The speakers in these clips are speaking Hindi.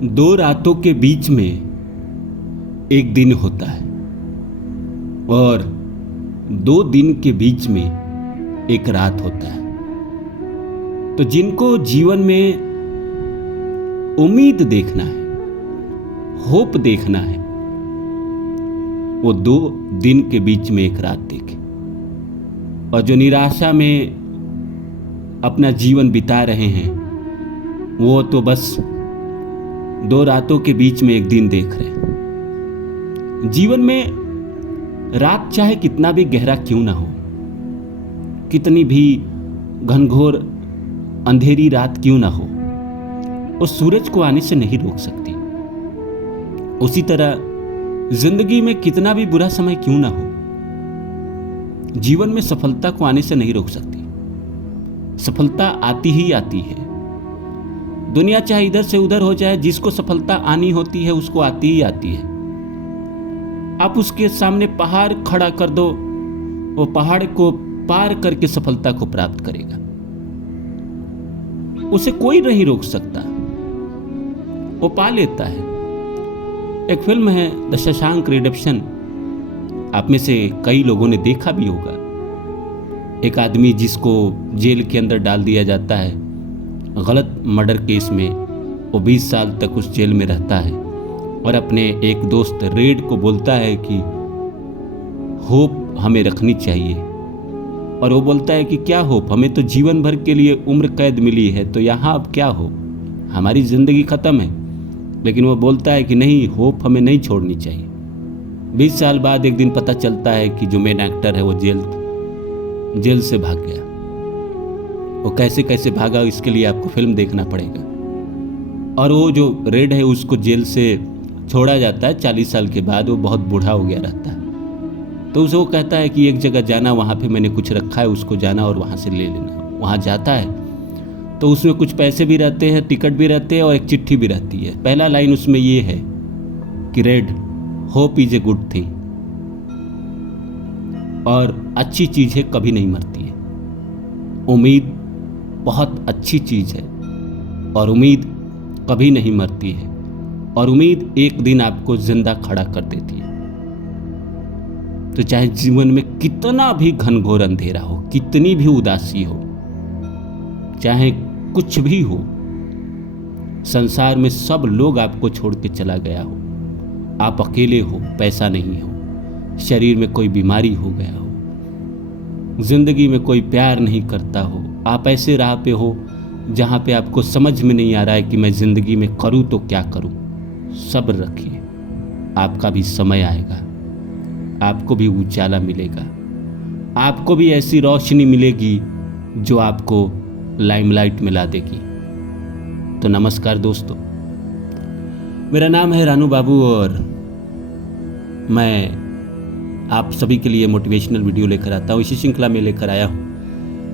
दो रातों के बीच में एक दिन होता है और दो दिन के बीच में एक रात होता है। तो जिनको जीवन में उम्मीद देखना है, होप देखना है, वो दो दिन के बीच में एक रात देखे। और जो निराशा में अपना जीवन बिता रहे हैं वो तो बस दो रातों के बीच में एक दिन देख रहे हैं। जीवन में रात चाहे कितना भी गहरा क्यों ना हो, कितनी भी घनघोर अंधेरी रात क्यों ना हो, उस सूरज को आने से नहीं रोक सकती। उसी तरह जिंदगी में कितना भी बुरा समय क्यों ना हो, जीवन में सफलता को आने से नहीं रोक सकती। सफलता आती ही आती है। दुनिया चाहे इधर से उधर हो जाए, जिसको सफलता आनी होती है उसको आती ही आती है। आप उसके सामने पहाड़ खड़ा कर दो, वो पहाड़ को पार करके सफलता को प्राप्त करेगा। उसे कोई नहीं रोक सकता, वो पा लेता है। एक फिल्म है द शशांक रिडेम्पशन, आप में से कई लोगों ने देखा भी होगा। एक आदमी जिसको जेल के अंदर डाल दिया जाता है गलत मर्डर केस में, वो 20 साल तक उस जेल में रहता है और अपने एक दोस्त रेड को बोलता है कि होप हमें रखनी चाहिए। और वो बोलता है कि क्या होप, हमें तो जीवन भर के लिए उम्र कैद मिली है, तो यहाँ अब क्या हो, हमारी ज़िंदगी ख़त्म है। लेकिन वो बोलता है कि नहीं, होप हमें नहीं छोड़नी चाहिए। 20 साल बाद एक दिन पता चलता है कि जो मेन एक्टर है वो जेल से भाग गया। वो कैसे कैसे भागा, इसके लिए आपको फिल्म देखना पड़ेगा। और वो जो रेड है उसको जेल से छोड़ा जाता है 40 साल के बाद। वो बहुत बूढ़ा हो गया रहता है, तो उसे वो कहता है कि एक जगह जाना, वहाँ पे मैंने कुछ रखा है, उसको जाना और वहाँ से ले लेना। वहाँ जाता है तो उसमें कुछ पैसे भी रहते हैं, टिकट भी रहते हैं और एक चिट्ठी भी रहती है। पहला लाइन उसमें ये है कि red, hope is a good thing, और अच्छी चीज़ें कभी नहीं मरती है। उम्मीद बहुत अच्छी चीज़ है और उम्मीद कभी नहीं मरती है, और उम्मीद एक दिन आपको जिंदा खड़ा कर देती है। तो चाहे जीवन में कितना भी घनघोर अंधेरा हो, कितनी भी उदासी हो, चाहे कुछ भी हो, संसार में सब लोग आपको छोड़ के चला गया हो, आप अकेले हो, पैसा नहीं हो, शरीर में कोई बीमारी हो गया हो, जिंदगी में कोई प्यार नहीं करता हो, आप ऐसे राह पे हो जहाँ पे आपको समझ में नहीं आ रहा है कि मैं जिंदगी में करूँ तो क्या करूँ। सब्र रखिए, आपका भी समय आएगा, आपको भी उजाला मिलेगा, आपको भी ऐसी रोशनी मिलेगी जो आपको लाइमलाइट में ला देगी। तो नमस्कार दोस्तों, मेरा नाम है रानू बाबू और मैं आप सभी के लिए मोटिवेशनल वीडियो लेकर आता हूँ। इसी श्रृंखला में लेकर आया हूँ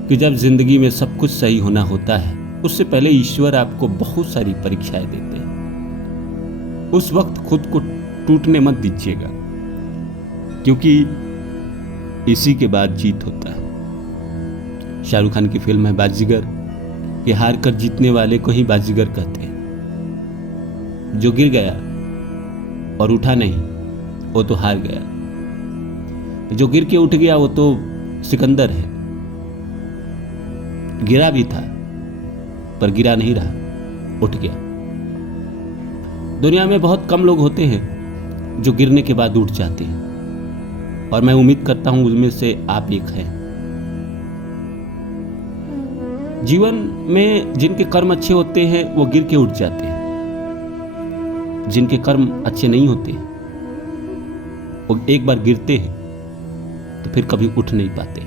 कि जब जिंदगी में सब कुछ सही होना होता है, उससे पहले ईश्वर आपको बहुत सारी परीक्षाएं देते हैं। उस वक्त खुद को टूटने मत दीजिएगा, क्योंकि इसी के बाद जीत होता है। शाहरुख खान की फिल्म है बाजीगर, ये हार कर जीतने वाले को ही बाजीगर कहते हैं। जो गिर गया और उठा नहीं, वो तो हार गया। जो गिर के उठ गया वो तो सिकंदर है। गिरा भी था पर गिरा नहीं रहा, उठ गया। दुनिया में बहुत कम लोग होते हैं जो गिरने के बाद उठ जाते हैं, और मैं उम्मीद करता हूं उनमें से आप एक हैं। जीवन में जिनके कर्म अच्छे होते हैं वो गिर के उठ जाते हैं, जिनके कर्म अच्छे नहीं होते वो एक बार गिरते हैं तो फिर कभी उठ नहीं पाते।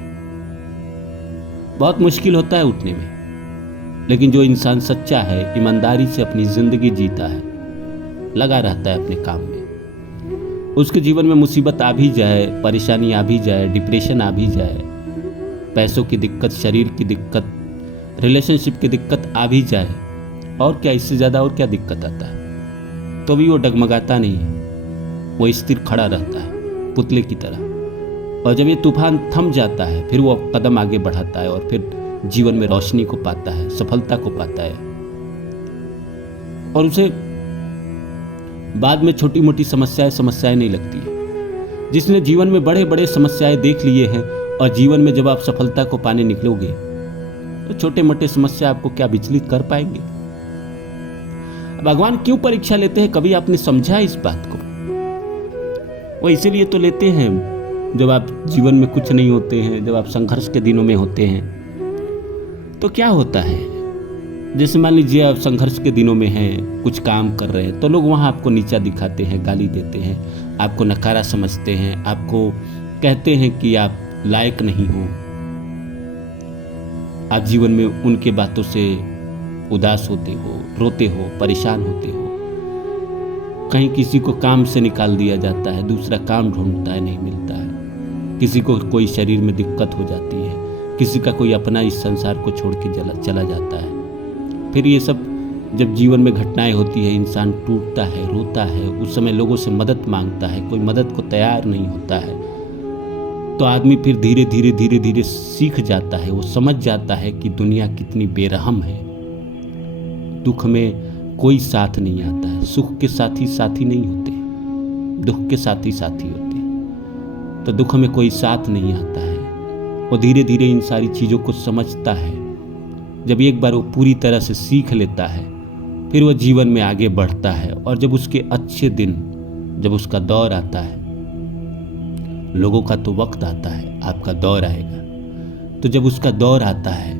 बहुत मुश्किल होता है उठने में, लेकिन जो इंसान सच्चा है, ईमानदारी से अपनी जिंदगी जीता है, लगा रहता है अपने काम में, उसके जीवन में मुसीबत आ भी जाए, परेशानी आ भी जाए, डिप्रेशन आ भी जाए, पैसों की दिक्कत, शरीर की दिक्कत, रिलेशनशिप की दिक्कत आ भी जाए, और क्या इससे ज़्यादा और क्या दिक्कत आता है, तो भी वो डगमगाता नहीं है, वो स्थिर खड़ा रहता है पुतले की तरह। और जब ये तूफान थम जाता है फिर वो कदम आगे बढ़ाता है और फिर जीवन में रोशनी को पाता है, सफलता को पाता है। और उसे बाद में छोटी मोटी समस्याएं नहीं लगती है। जिसने जीवन में बड़े बड़े समस्याएं देख लिए हैं और जीवन में जब आप सफलता को पाने निकलोगे तो छोटे मोटे समस्या आपको क्या विचलित कर पाएंगे। भगवान क्यों परीक्षा लेते हैं, कभी आपने समझा इस बात को? वो इसीलिए तो लेते हैं जब आप जीवन में कुछ नहीं होते हैं, जब आप संघर्ष के दिनों में होते हैं। तो क्या होता है, जैसे मान लीजिए आप संघर्ष के दिनों में हैं, कुछ काम कर रहे हैं, तो लोग वहाँ आपको नीचा दिखाते हैं, गाली देते हैं, आपको नकारा समझते हैं, आपको कहते हैं कि आप लायक नहीं हो। आप जीवन में उनके बातों से उदास होते हो, रोते हो, परेशान होते हो। कहीं किसी को काम से निकाल दिया जाता है, दूसरा काम ढूंढता है, नहीं मिलता है। किसी को कोई शरीर में दिक्कत हो जाती है, किसी का कोई अपना इस संसार को छोड़ के चला जाता है। फिर ये सब जब जीवन में घटनाएं होती है, इंसान टूटता है, रोता है, उस समय लोगों से मदद मांगता है, कोई मदद को तैयार नहीं होता है। तो आदमी फिर धीरे धीरे सीख जाता है, वो समझ जाता है कि दुनिया कितनी बेरहम है। दुख में कोई साथ नहीं आता है, सुख के साथी नहीं होते, दुख के साथी होते। तो दुख में कोई साथ नहीं आता है। वो धीरे धीरे इन सारी चीज़ों को समझता है। जब एक बार वो पूरी तरह से सीख लेता है, फिर वो जीवन में आगे बढ़ता है। और जब उसके अच्छे दिन, जब उसका दौर आता है, लोगों का तो वक्त आता है, आपका दौर आएगा। तो जब उसका दौर आता है,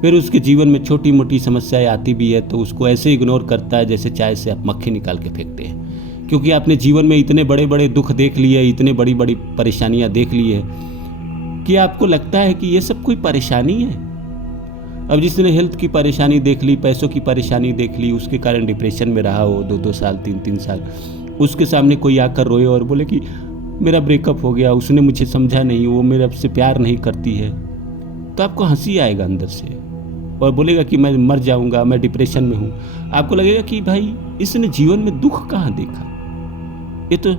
फिर उसके जीवन में छोटी मोटी समस्याएं आती भी है, तो उसको ऐसे इग्नोर करता है जैसे चाय से आप मक्खी निकाल के फेंकते हैं। क्योंकि आपने जीवन में इतने बड़े बड़े दुख देख लिए, इतने बड़ी बड़ी परेशानियां देख ली है कि आपको लगता है कि ये सब कोई परेशानी है। अब जिसने हेल्थ की परेशानी देख ली, पैसों की परेशानी देख ली, उसके कारण डिप्रेशन में रहा हो 2-2 साल, 3-3 साल, उसके सामने कोई आकर रोए और बोले कि मेरा ब्रेकअप हो गया, उसने मुझे समझा नहीं, वो मेरे से प्यार नहीं करती है, तो आपको हंसी आएगा अंदर से और बोलेगा कि मैं मर जाऊंगा, मैं डिप्रेशन में हूँ। आपको लगेगा कि भाई इसने जीवन में दुख कहाँ देखा, ये तो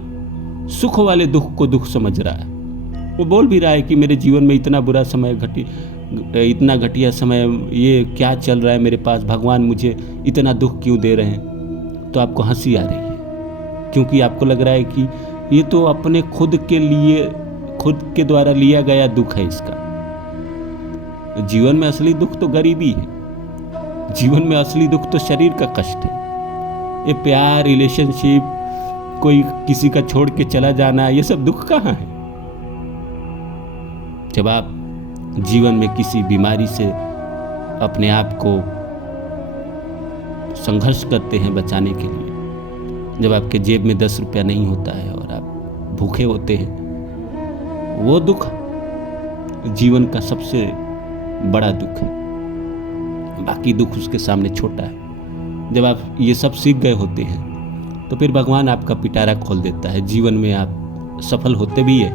सुख वाले दुख को दुख समझ रहा है। वो बोल भी रहा है कि मेरे जीवन में इतना बुरा समय इतना घटिया समय, ये क्या चल रहा है मेरे पास, भगवान मुझे इतना दुख क्यों दे रहे हैं। तो आपको हंसी आ रही है, क्योंकि आपको लग रहा है कि ये तो अपने खुद के द्वारा लिया गया दुख है इसका। जीवन में असली दुख तो गरीबी है, जीवन में असली दुख तो शरीर का कष्ट है। ये प्यार, रिलेशनशिप, कोई किसी का छोड़ के चला जाना, ये सब दुख कहाँ है। जब आप जीवन में किसी बीमारी से अपने आप को संघर्ष करते हैं बचाने के लिए, जब आपके जेब में 10 रुपया नहीं होता है और आप भूखे होते हैं, वो दुख जीवन का सबसे बड़ा दुख है। बाकी दुख उसके सामने छोटा है। जब आप ये सब सीख गए होते हैं तो फिर भगवान आपका पिटारा खोल देता है। जीवन में आप सफल होते भी है,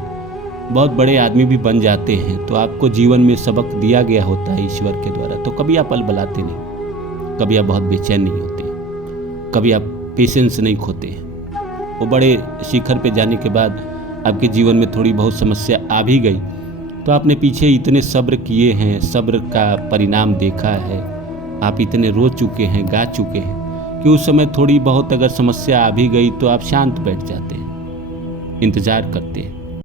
बहुत बड़े आदमी भी बन जाते हैं, तो आपको जीवन में सबक दिया गया होता है ईश्वर के द्वारा। तो कभी आप अलबलाते नहीं, कभी आप बहुत बेचैन नहीं होते, कभी आप पेशेंस नहीं खोते हैं। वो बड़े शिखर पे जाने के बाद आपके जीवन में थोड़ी बहुत समस्या आ भी गई, तो आपने पीछे इतने सब्र किए हैं, सब्र का परिणाम देखा है, आप इतने रो चुके हैं, गा चुके हैं कि उस समय थोड़ी बहुत अगर समस्या आ भी गई तो आप शांत बैठ जाते हैं, इंतज़ार करते हैं